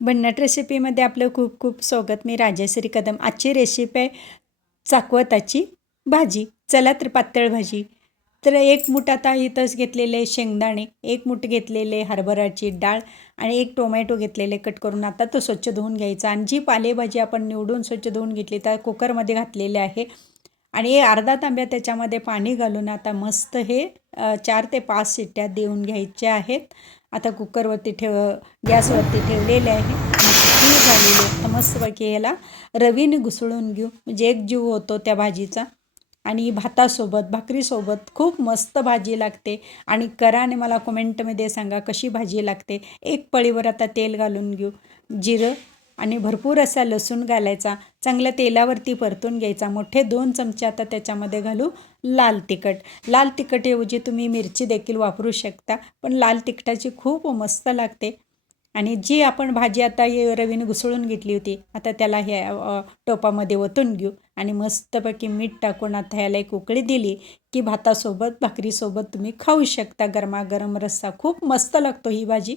भन्नाट रेसिपीमध्ये आपलं खूप खूप स्वागत. मी राजेश्री कदम. आजची रेसिपी आहे चाकवताची भाजी. चला तर पातळ भाजी. तर एक मूठ आता इथंच घेतलेले शेंगदाणे एक मूठ घेतलेले हरभराची डाळ आणि एक टोमॅटो घेतलेले कट करून आता तो स्वच्छ धुवून घ्यायचा. आणि जी पालेभाजी आपण निवडून स्वच्छ धुवून घेतली तर कुकरमध्ये घातलेले आहे आणि अर्धा तांब्या त्याच्यामध्ये पाणी घालून आता मस्त हे चार ते पाच शिट्ट्या देऊन घ्यायच्या आहेत. आता कुकरवरती ठेव गॅसवरती ठेवलेले आहे. ती झालेली आहे मस्तपैकी याला रवीने घुसळून घेऊ. म्हणजे एक जीव होतो त्या भाजीचा. आणि भातासोबत भाकरीसोबत खूप मस्त भाजी लागते. आणि कराने मला कमेंटमध्ये सांगा कशी भाजी लागते. एक पळीवर आता तेल घालून घेऊ. जिरं आणि भरपूर असा लसूण घालायचा चांगल्या तेलावरती परतून घ्यायचा. मोठे दोन चमचे आता त्याच्यामध्ये घालू लाल तिखट. लाल तिखटऐवजी तुम्ही मिरची देखील वापरू शकता पण लाल तिखटाची खूप मस्त लागते. आणि जी आपण भाजी आता हे रवीने घुसळून घेतली होती आता त्याला हे टोपामध्ये ओतून घेऊ. आणि मस्तपैकी मीठ टाकून आता ह्याला एक उकळी दिली की भातासोबत भाकरीसोबत तुम्ही खाऊ शकता. गरमागरम रस्सा खूप मस्त लागतो ही भाजी.